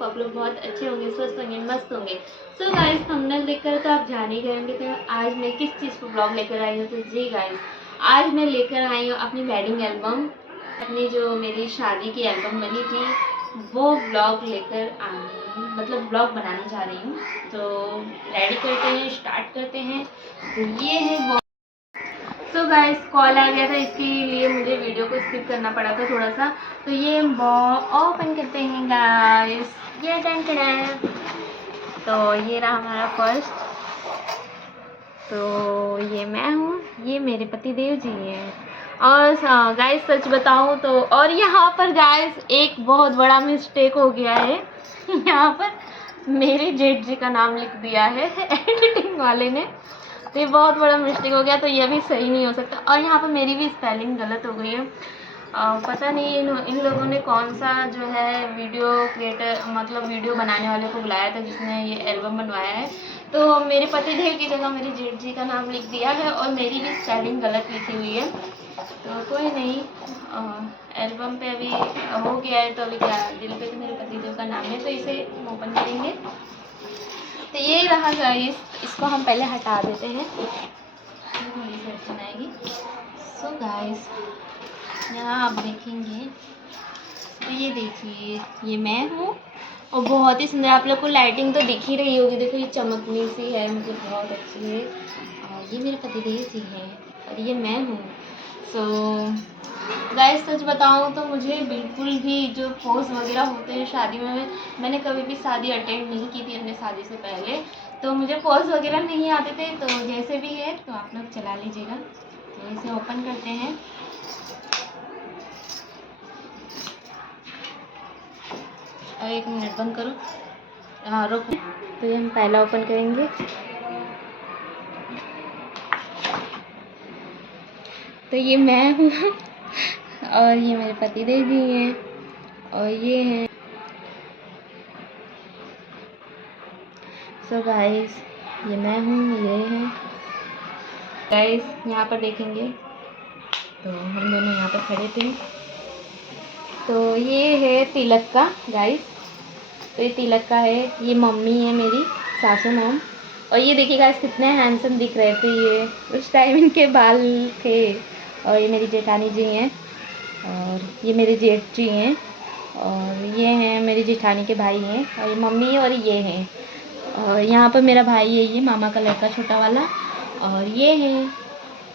Hope आप लोग बहुत अच्छे होंगे, स्वस्थ होंगे, मस्त होंगे। सो गाइस, थंबनेल देखकर तो आप जान ही गए होंगे तो आज मैं किस चीज़ पर ब्लॉग लेकर आई हूँ। तो जी गाइस, आज मैं लेकर आई हूँ अपनी वेडिंग एल्बम, अपनी जो मेरी शादी की एल्बम बनी थी वो ब्लॉग लेकर आई, मतलब ब्लॉग बनाने जा रही हूँ। तो रेडी करते हैं, स्टार्ट करते हैं। तो ये है सो गाइस, कॉल आ गया था, इसके लिए मुझे वीडियो को स्किप करना पड़ा था थोड़ा सा। तो ये ओपन करते हैं गाइस, ये टन। तो ये रहा हमारा फर्स्ट। तो ये मैं हूँ, ये मेरे पति देव जी हैं। और गाइस सच बताऊँ तो, और यहाँ पर गाइस एक बहुत बड़ा मिस्टेक हो गया है। यहाँ पर मेरे जेठ जी का नाम लिख दिया है एडिटिंग वाले ने। तो ये बहुत बड़ा मिस्टेक हो गया, तो ये भी सही नहीं हो सकता। और यहाँ पर मेरी भी स्पेलिंग गलत हो गई है। पता नहीं इन लोगों ने कौन सा जो है वीडियो क्रिएटर, मतलब वीडियो बनाने वाले को बुलाया था जिसने ये एल्बम बनवाया है। तो मेरे पति देव की जगह मेरी जेठ जी का नाम लिख दिया है और मेरी भी स्पेलिंग गलत लिखी हुई है। तो कोई नहीं, एल्बम पे अभी हो गया है तो अभी क्या, दिल पे तो मेरे पति देव का नाम है, तो इसे ओपन करेंगे। तो ये रहा गाइस, इसको हम पहले हटा देते हैं, थोड़ी सी अड़चन आएगी। सो गाइस, यहाँ आप देखेंगे तो ये देखिए, ये मैं हूँ और बहुत ही सुंदर, आप लोग को लाइटिंग तो दिख ही रही होगी। देखो ये चमकनी सी है, मुझे बहुत अच्छी है। और ये मेरे पतिदेव जी हैं और ये मैं हूँ। सो गाइस सच बताऊँ तो मुझे बिल्कुल भी जो पोज वगैरह होते हैं शादी में, मैंने कभी भी शादी अटेंड नहीं की थी अपने शादी से पहले, तो मुझे पोज वगैरह नहीं आते थे। तो जैसे भी है तो आप लोग चला लीजिएगा। तो इसे ओपन करते हैं। और 1 मिनट बंद करो, हाँ रोको। तो ये हम पहला ओपन करेंगे। तो ये मैं हूँ और ये मेरे पति देव जी हैं और ये हैं। सो गाइस, ये मैं हूँ, ये है गाइस। यहाँ पर देखेंगे तो हम दोनों यहाँ पर खड़े थे। तो ये है तिलक का गाइस, तो ये तिलक का है। ये मम्मी है मेरी, सासू मॉम। और ये देखिए गाइस कितने हैंडसम दिख रहे थे ये उस टाइम, इनके बाल थे। और ये मेरी जेठानी जी हैं और ये मेरे जेठ जी हैं और ये हैं मेरी जेठानी के भाई हैं और ये मम्मी और ये हैं। और यहाँ पर मेरा भाई है, ये मामा का लड़का छोटा वाला। और ये हैं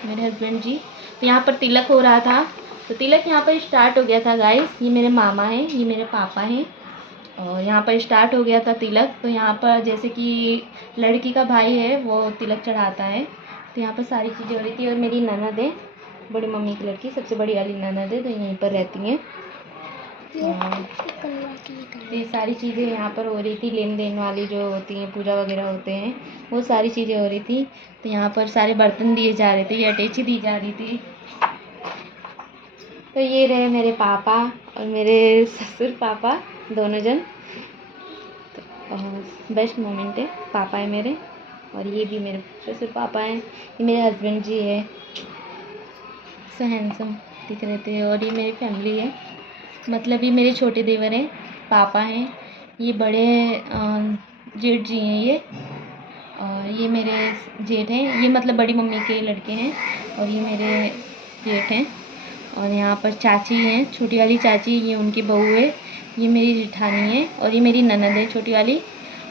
मेरे हस्बैंड जी। तो यहाँ पर तिलक हो रहा था, तो तिलक यहाँ पर स्टार्ट हो गया था गाइस। ये मेरे मामा हैं, ये मेरे पापा हैं और यहाँ पर स्टार्ट हो गया था तिलक। तो यहाँ पर जैसे कि लड़की का भाई है वो तिलक चढ़ाता है। तो यहाँ पर सारी चीज़ें हो रही थी। और मेरी ननद है, बड़ी मम्मी की लड़की, सबसे बड़ी वाली ननद है, तो यहीं पर रहती हैं। तो ये सारी चीज़ें यहाँ पर हो रही थी, लेन देन वाली जो होती हैं, पूजा वगैरह होते हैं, वो सारी चीज़ें हो रही थी। तो यहाँ पर सारे बर्तन दिए जा रहे थे, ये अटैची दी जा रही थी। तो ये रहे मेरे पापा और मेरे ससुर पापा, दोनों जन। तो बेस्ट मोमेंट है, पापा है मेरे और ये भी मेरे ससुर पापा हैं। ये मेरे हस्बैंड जी है, सो हैंडसम दिख रहे थे। और ये मेरी फैमिली है, मतलब ये मेरे छोटे देवर हैं, पापा हैं, ये बड़े जेठ जी हैं ये। और ये मेरे जेठ हैं, ये मतलब बड़ी मम्मी के लड़के हैं और ये मेरे जेठ हैं। और यहाँ पर चाची हैं, छोटी वाली चाची, ये उनकी बहू है, ये मेरी जेठानी है और ये मेरी ननद है छोटी वाली।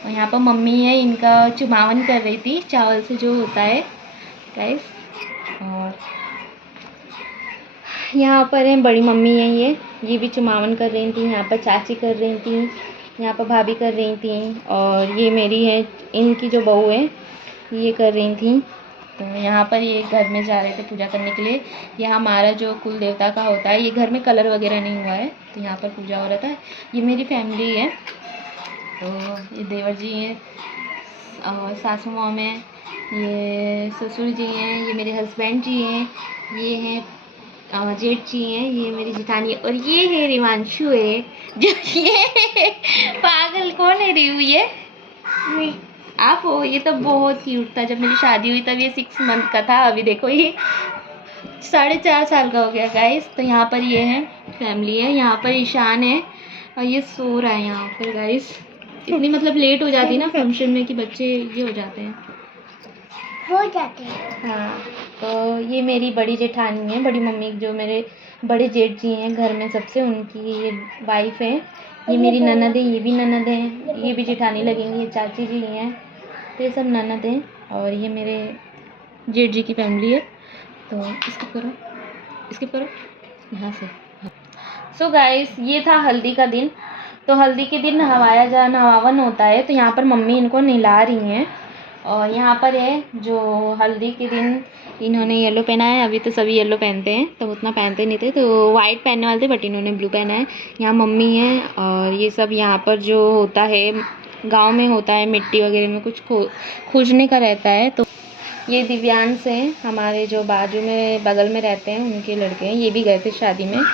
और यहाँ पर मम्मी है, इनका चुमावन कर रही थी चावल से जो होता है गाइस। और यहाँ पर है बड़ी मम्मी है, ये भी चुमावन कर रही थी। यहाँ पर चाची कर रही थी, यहाँ पर भाभी कर रही थी और ये मेरी है, इनकी जो बहू है ये कर रही थी। तो यहाँ पर ये घर में जा रहे थे पूजा करने के लिए। यह हमारा जो कुल देवता का होता है, ये घर में कलर वगैरह नहीं हुआ है, तो यहाँ पर पूजा हो रहा था। ये मेरी फैमिली है, तो ये देवर जी हैं और सासू मॉम है, ये ससुर जी हैं, ये मेरे हस्बैंड जी हैं, ये हैं जेठ जी हैं, ये मेरी जेठानी। और ये है रिवांशु है, जो ये पागल कौन है रियू, ये आप हो। ये तो बहुत क्यूट था, जब मेरी शादी हुई तब ये 6 मंथ का था, अभी देखो ये 4.5 साल का हो गया गाइस। तो यहाँ पर ये है फैमिली है, यहाँ पर ईशान है और ये सो रहा है यहाँ पर गाइस। इतनी मतलब लेट हो जाती ना फंक्शन में कि बच्चे ये हो जाते हैं। हाँ, तो ये मेरी बड़ी जेठानी है, बड़ी मम्मी जो मेरे बड़े जेठ जी हैं घर में सबसे, उनकी ये वाइफ है। ये मेरी ननद है, ये भी ननद है, ये भी जेठानी लगेंगी, ये चाची जी हैं, तो ये सब ननद हैं। और ये मेरे जेठ जी की फैमिली है। तो स्किप करो यहाँ से। सो गाइस, ये था हल्दी का दिन। तो हल्दी के दिन नहावन होता है, तो यहाँ पर मम्मी इनको नहला रही हैं। और यहाँ पर है जो हल्दी के दिन इन्होंने येलो पहना है। अभी तो सभी येलो पहनते हैं, तब उतना पहनते नहीं थे, तो वाइट पहनने वाले थे, बट इन्होंने ब्लू पहना है। यहाँ मम्मी है और ये सब यहाँ पर जो होता है गांव में होता है, मिट्टी वगैरह में कुछ खूंजने का रहता है। तो ये दिव्यांश हैं, हमारे जो बाजू में बगल में रहते हैं, उनके लड़के हैं, ये भी गए थे शादी में।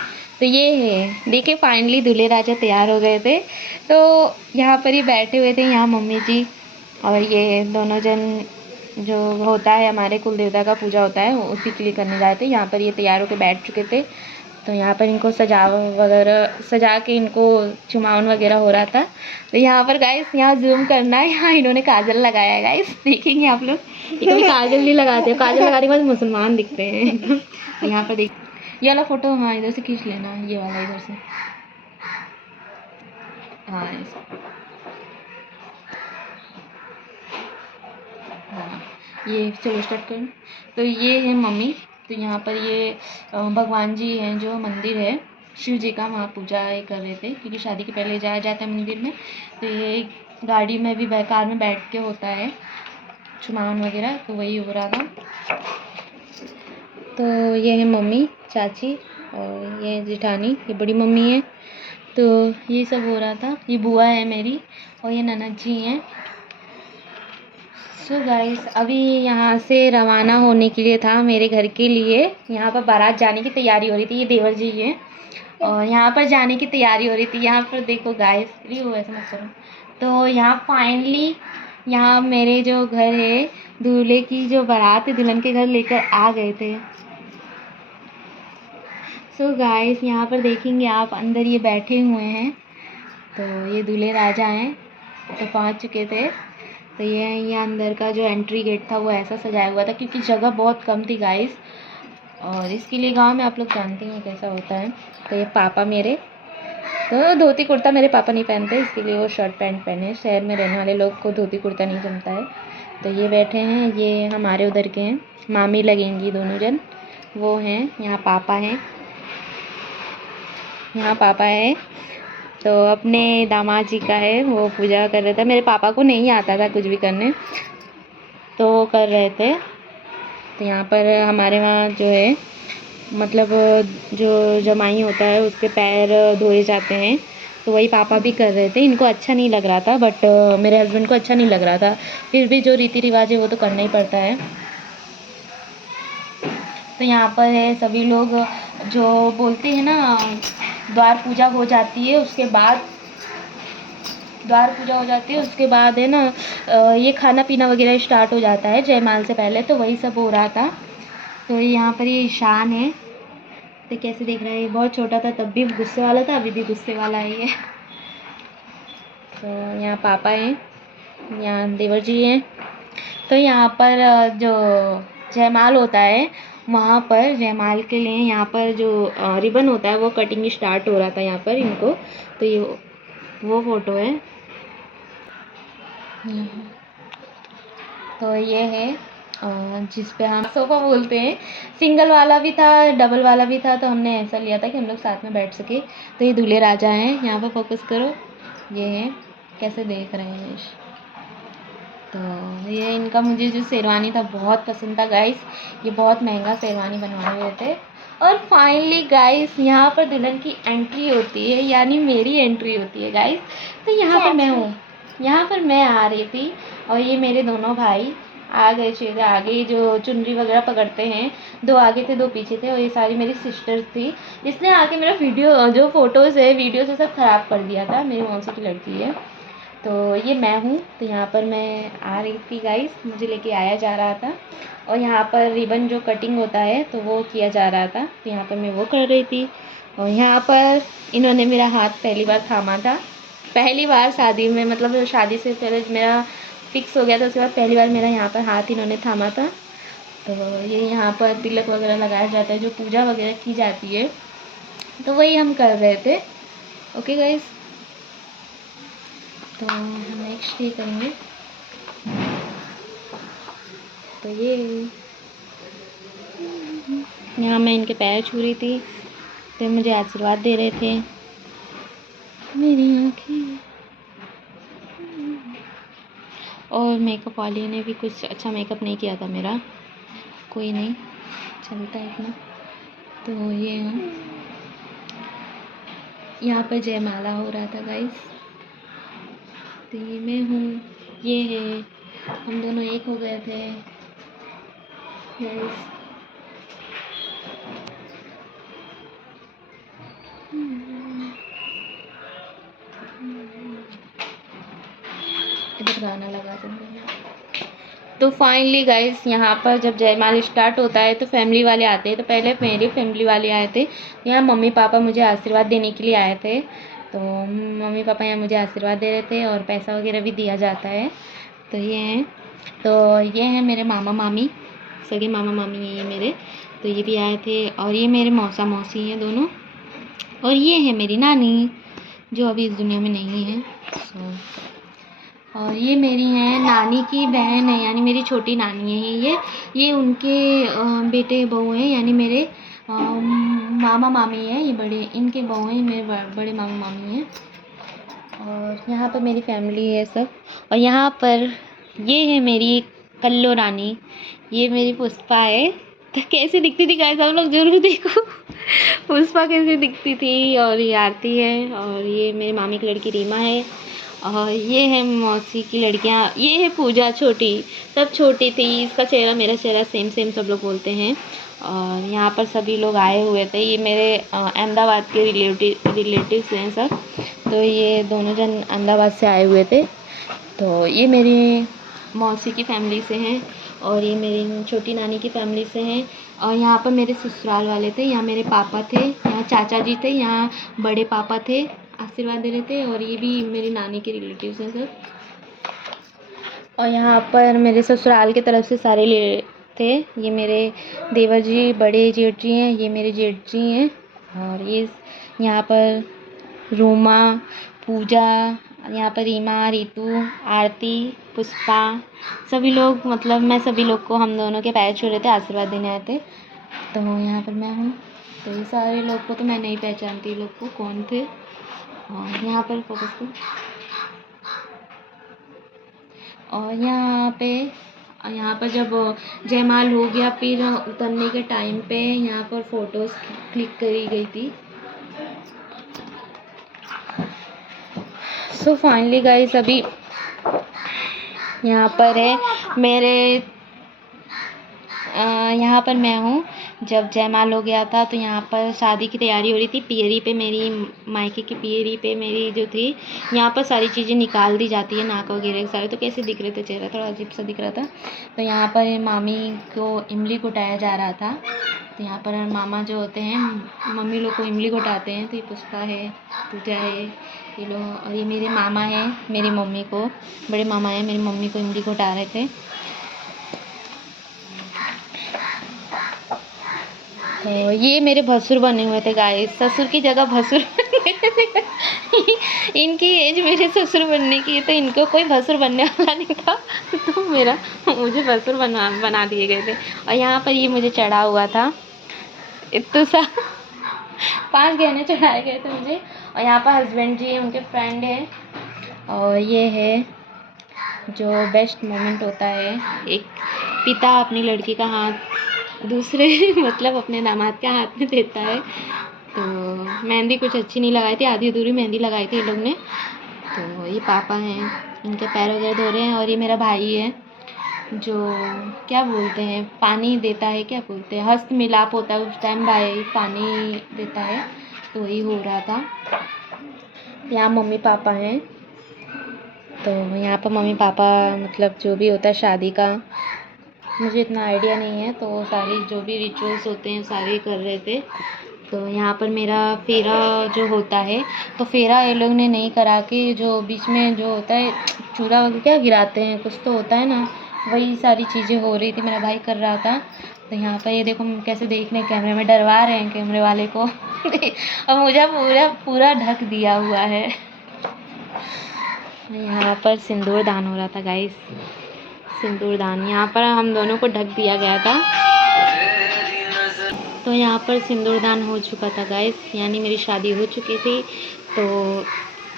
तो ये है, देखिए फाइनली दूल्हे राजा तैयार हो गए थे। तो यहाँ पर ही बैठे हुए थे, यहाँ मम्मी जी और ये दोनों जन जो होता है हमारे कुल देवता का पूजा होता है, उसी के लिए करने जाए थे। यहाँ पर ये तैयार होकर बैठ चुके थे। तो यहाँ पर इनको सजा के इनको चुमावन वगैरह हो रहा था। तो यहाँ पर गाइस, यहाँ जूम करना है, यहाँ इन्होंने काजल लगाया है गाइस, देखेंगे आप लोग। कभी काजल नहीं लगाते, काजल लगाने के बाद मुसलमान दिखते हैं। यहाँ पर देख, ये वाला फोटो हाँ इधर से खींच लेना, ये वाला इधर से, हाँ हाँ, ये चलो स्टार्ट करें। तो ये है मम्मी। तो यहाँ पर ये भगवान जी हैं, जो मंदिर है शिव जी का, वहाँ पूजा कर रहे थे, क्योंकि शादी के पहले जाया जाता है मंदिर में। तो ये गाड़ी में भी कार में बैठ के होता है चुमावन वगैरह, तो वही हो रहा था। तो ये है मम्मी, चाची और ये जेठानी, ये बड़ी मम्मी है। तो ये सब हो रहा था। ये बुआ है मेरी और ये ननद जी हैं। सो गाइस, अभी यहाँ से रवाना होने के लिए था मेरे घर के लिए। यहाँ पर बारात जाने की तैयारी हो रही थी, ये देवर जी है और यहाँ पर जाने की तैयारी हो रही थी। यहाँ पर देखो गाइस, ऐसे मत करो। तो यहाँ फाइनली यहाँ मेरे जो घर है, दूल्हे की जो बारात है दुल्हन के घर लेकर आ गए थे। सो गाइस, यहाँ पर देखेंगे आप, अंदर ये बैठे हुए हैं। तो ये दूल्हे राजा हैं, तो पहुँच चुके थे। तो ये अंदर का जो एंट्री गेट था वो ऐसा सजाया हुआ था, क्योंकि जगह बहुत कम थी गाइस। और इसके लिए गांव में आप लोग जानते हैं कैसा होता है। तो ये पापा मेरे, तो धोती कुर्ता मेरे पापा नहीं पहनते, इसके लिए वो शर्ट पैंट पहने। शहर में रहने वाले लोग को धोती कुर्ता नहीं जमता है। तो ये बैठे हैं, ये हमारे उधर के हैं, मामी लगेंगी दोनों जन, वो हैं। यहाँ पापा हैं, यहाँ पापा है। तो अपने दामाद जी का है, वो पूजा कर रहे थे। मेरे पापा को नहीं आता था कुछ भी करने, तो वो कर रहे थे। तो यहाँ पर हमारे वहाँ जो है, मतलब जो जमाई होता है उसके पैर धोए जाते हैं, तो वही पापा भी कर रहे थे। इनको अच्छा नहीं लग रहा था, बट मेरे हस्बैंड को अच्छा नहीं लग रहा था। फिर भी जो रीति रिवाज है वो तो करना ही पड़ता है। तो यहाँ पर है सभी लोग, जो बोलते हैं ना द्वार पूजा हो जाती है, उसके बाद है ना ये खाना पीना वगैरह स्टार्ट हो जाता है जयमाल से पहले। तो वही सब हो रहा था। तो यहाँ पर ये ईशान है, तो कैसे देख रहा है, ये बहुत छोटा था तब भी गुस्से वाला था, अभी भी गुस्से वाला है ये। तो यहाँ पापा हैं, यहाँ देवर जी हैं। तो यहाँ पर जो जयमाल होता है, वहाँ पर जयमाल के लिए यहाँ पर जो रिबन होता है वो कटिंग स्टार्ट हो रहा था यहाँ पर इनको। तो ये वो फ़ोटो है। तो ये है जिस पे हम सोफ़ा बोलते हैं। सिंगल वाला भी था, डबल वाला भी था, तो हमने ऐसा लिया था कि हम लोग साथ में बैठ सके। तो ये दूल्हे राजा हैं, यहाँ पर फोकस करो, ये हैं, कैसे देख रहे हैं। तो ये इनका मुझे जो शेरवानी था बहुत पसंद था गाइस, ये बहुत महंगा शेरवानी बनवाए हुए थे। और फाइनली गाइस, यहाँ पर दुल्हन की एंट्री होती है, यानी मेरी एंट्री होती है गाइस। तो यहाँ पर मैं हूँ, यहाँ पर मैं आ रही थी और ये मेरे दोनों भाई आ गए थे। आगे जो चुनरी वगैरह पकड़ते हैं, दो आगे थे दो पीछे थे, और ये सारी मेरी सिस्टर्स थी, जिसने आके मेरा वीडियो जो फ़ोटोज़ है वीडियो से सब ख़राब कर दिया था। मेरी मौसी की लड़की है। तो ये मैं हूँ। तो यहाँ पर मैं आ रही थी गाइस, मुझे लेके आया जा रहा था, और यहाँ पर रिबन जो कटिंग होता है तो वो किया जा रहा था। तो यहाँ पर मैं वो कर रही थी, और यहाँ पर इन्होंने मेरा हाथ पहली बार थामा था। पहली बार शादी में, मतलब शादी से पहले मेरा फिक्स हो गया था, उसके बाद पहली बार मेरा यहाँ पर हाथ इन्होंने थामा था। तो ये यहाँ पर तिलक वगैरह लगाया जाता है, जो पूजा वगैरह की जाती है, तो वही हम कर रहे थे। ओके गाइस, तो हम नेक्स्ट ये करेंगे। तो ये यहाँ मैं इनके पैर छू रही थी, तो मुझे आशीर्वाद दे रहे थे। मेरी आँखें और मेकअप वाली ने भी कुछ अच्छा मेकअप नहीं किया था मेरा, कोई नहीं, चलता है इतना। तो ये यहाँ पर जयमाला हो रहा था गाइस। तो ये मैं हूँ, ये है, हम दोनों एक हो गए थे गाइस। इधर गाना लगा दूँगी। तो फाइनली गाइस, यहाँ पर जब जयमाल स्टार्ट होता है तो फैमिली वाले आते हैं। तो पहले मेरी फैमिली वाले आए थे, यहाँ मम्मी पापा मुझे आशीर्वाद देने के लिए आए थे। तो मम्मी पापा यहाँ मुझे आशीर्वाद दे रहे थे और पैसा वगैरह भी दिया जाता है। तो ये हैं, तो ये हैं मेरे मामा मामी, सगे मामा मामी हैं ये मेरे। तो ये भी आए थे, और ये मेरे मौसा मौसी हैं दोनों, और ये है मेरी नानी जो अभी इस दुनिया में नहीं है। और ये मेरी है नानी की बहन है, यानी मेरी छोटी नानी है ये उनके बेटे बहू हैं, यानी मेरे मामा मामी है, ये बड़े इनके बहू हैं, मेरे बड़े मामा मामी हैं। और यहाँ पर मेरी फैमिली है सब। और यहाँ पर ये है मेरी कल्लो रानी, ये मेरी पुष्पा है। तो कैसे दिखती थी गाइस, आप लोग जरूर देखो पुष्पा कैसे दिखती थी। और ये आरती है, और ये मेरी मामी की लड़की रीमा है, और ये है मौसी की लड़कियाँ, ये है पूजा छोटी, सब छोटी थी। इसका चेहरा मेरा चेहरा सेम सेम सब लोग बोलते हैं। और यहाँ पर सभी लोग आए हुए थे, ये मेरे अहमदाबाद के रिलेटिव्स हैं सब। तो ये दोनों जन अहमदाबाद से आए हुए थे। तो ये मेरी मौसी की फैमिली से हैं, और ये मेरी छोटी नानी की फैमिली से हैं। और यहाँ पर मेरे ससुराल वाले थे, यहाँ मेरे पापा थे, यहाँ चाचा जी थे, यहाँ बड़े पापा थे, आशीर्वाद दे रहे थे। और ये भी मेरी नानी के रिलेटिव्स हैं सब। और यहाँ पर मेरे ससुराल की तरफ से सारे ले थे, ये मेरे देवर जी, बड़े जेठ जी हैं, ये मेरे जेठ जी हैं। और ये यहाँ पर रोमा, पूजा, यहाँ पर रीमा, रितु, आरती, पुष्पा, सभी लोग, मतलब मैं सभी लोग को, हम दोनों के पैर छू रहे थे, आशीर्वाद देने आए थे। तो यहाँ पर मैं हूँ। तो ये सारे लोग को तो मैं नहीं पहचानती, लोग को कौन थे। और यहाँ पर फोकस को, और यहाँ पर जब जयमाल हो गया, फिर उतरने के टाइम पे यहाँ पर फ़ोटोज़ क्लिक करी गई थी। सो फाइनली गाइस, अभी यहाँ पर है मेरे यहाँ पर मैं हूँ। जब जयमाल हो गया था तो यहाँ पर शादी की तैयारी हो रही थी। पियरी पे, मेरी मायके की पियरी पे मेरी जो थी, यहाँ पर सारी चीज़ें निकाल दी जाती है, नाक वगैरह सारे। तो कैसे दिख रहे थे, चेहरा थोड़ा अजीब सा दिख रहा था। तो यहाँ पर मामी को इमली कुटाया जा रहा था। तो यहाँ पर मामा जो होते हैं, मम्मी लोग को इमली कुटाते हैं। तो ये पुष्पा है, पूजा है, ये लोग। और ये मेरे मामा हैं, मेरी मम्मी को, बड़े मामा हैं, मेरी मम्मी को इमली कुटा रहे थे। तो ये मेरे भसुर बने हुए थे गाइस, ससुर की जगह भसुर इनकी एज मेरे ससुर बनने की है, तो इनको कोई भसुर बनने वाला नहीं था, तो मुझे भसुर बना दिए गए थे। और यहाँ पर ये मुझे चढ़ा हुआ था, इतना सा 5 गहने चढ़ाए गए थे मुझे। और यहाँ पर हस्बैंड जी हैं, उनके फ्रेंड हैं। और ये है जो बेस्ट मोमेंट होता है, एक पिता अपनी लड़की का हाथ दूसरे मतलब अपने दामाद के हाथ में देता है। तो मेहंदी कुछ अच्छी नहीं लगाई थी, आधी अधूरी मेहंदी लगाई थी इन लोग ने। तो ये पापा हैं, इनके पैर वगैरह धो रहे हैं। और ये मेरा भाई है, जो क्या बोलते हैं, पानी देता है, क्या बोलते हैं, हस्त मिलाप होता है उस टाइम, भाई पानी देता है। तो वही हो रहा था। यहाँ मम्मी पापा हैं। तो यहाँ पर मम्मी पापा, मतलब जो भी होता है शादी का, मुझे इतना आइडिया नहीं है। तो सारी जो भी रिचुअल्स होते हैं सारे कर रहे थे। तो यहाँ पर मेरा फेरा जो होता है, तो फेरा ये लोग ने नहीं करा के जो बीच में जो होता है चूल्हा वगैरह क्या गिराते हैं, कुछ तो होता है ना, वही सारी चीज़ें हो रही थी, मेरा भाई कर रहा था। तो यहाँ पर ये देखो कैसे देख रहे हैं, कैमरे में डरवा रहे हैं कैमरे वाले को और मुझे पूरा पूरा ढक दिया हुआ है। यहाँ पर सिंदूर दान हो रहा था गाइस, सिंदूर दान यहाँ पर हम दोनों को ढक दिया गया था। तो यहाँ पर सिंदूर दान हो चुका था गाइस, यानी मेरी शादी हो चुकी थी। तो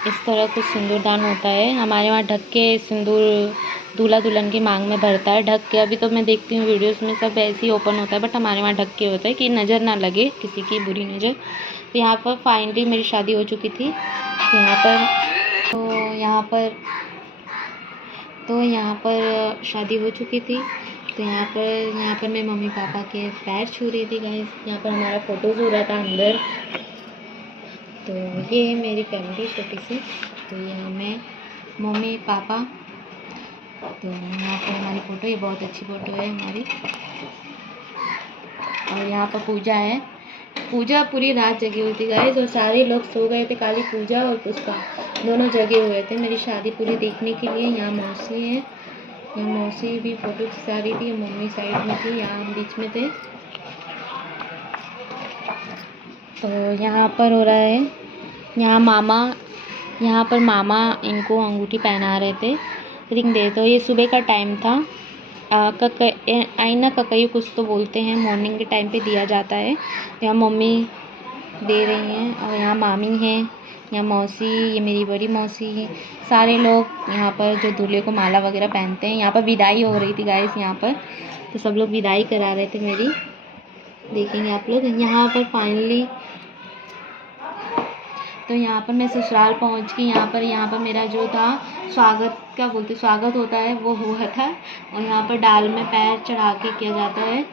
इस तरह कुछ सिंदूर दान होता है हमारे वहाँ, ढक के सिंदूर दूल्हा दुल्हन की मांग में भरता है ढक के। अभी तो मैं देखती हूँ वीडियोस में सब ऐसे ही ओपन होता है, बट हमारे वहाँ ढक के होता है कि नज़र ना लगे किसी की बुरी नज़र। तो यहाँ पर फाइनली मेरी शादी हो चुकी थी। तो यहाँ पर शादी हो चुकी थी। तो यहाँ पर मैं मम्मी पापा के पैर छू रही थी गाइस। यहाँ पर हमारा फ़ोटोज़ हो रहा था अंदर। तो ये है मेरी फैमिली छोटी सी। तो यहाँ मैं, मम्मी पापा, तो यहाँ पर हमारी फ़ोटो, ये बहुत अच्छी फ़ोटो है हमारी। और यहाँ पर पूजा है, पूजा पूरी रात जगी हुई थी गाइस, और सारे लोग सो गए थे, काली पूजा और पुष्पा दोनों जगे हुए थे मेरी शादी पूरी देखने के लिए। यहाँ मौसी है, यहाँ मौसी भी फ़ोटो खिंचा रही थी, मम्मी साइड में थी, यहाँ हम बीच में थे। तो यहाँ पर हो रहा है, यहाँ पर मामा इनको अंगूठी पहना रहे थे, रिंग दे। तो ये सुबह का टाइम था, आईना ककई कुछ तो बोलते हैं, मॉर्निंग के टाइम पे दिया जाता है। यहाँ मम्मी दे रही हैं, और यहाँ मामी हैं, यहाँ मौसी, ये मेरी बड़ी मौसी है, सारे लोग यहाँ पर जो दूल्हे को माला वगैरह पहनते हैं। यहाँ पर विदाई हो रही थी गाइस, यहाँ पर तो सब लोग विदाई करा रहे थे मेरी, देखेंगे आप लोग। यहाँ पर फाइनली, तो यहाँ पर मैं ससुराल पहुँच गई। यहाँ पर मेरा जो था स्वागत, क्या बोलते स्वागत होता है, वो हुआ था। और यहाँ पर डाल में पैर चढ़ा के किया जाता है,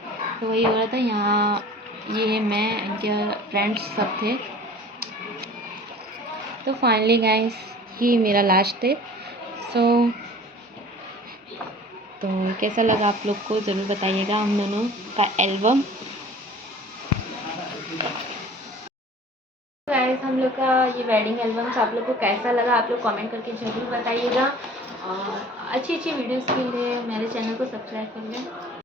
तो वही हो रहा था। यहाँ ये मैं, इनके फ्रेंड्स सब थे। तो फाइनली गाइस ये मेरा लास्ट है। तो कैसा लगा आप लोग को ज़रूर बताइएगा हम दोनों का एल्बम। गाइस हम लोग का ये वेडिंग एल्बम्स आप लोग को कैसा लगा, आप लोग कमेंट करके ज़रूर बताइएगा। और अच्छी वीडियोस के लिए मेरे चैनल को सब्सक्राइब कर लें।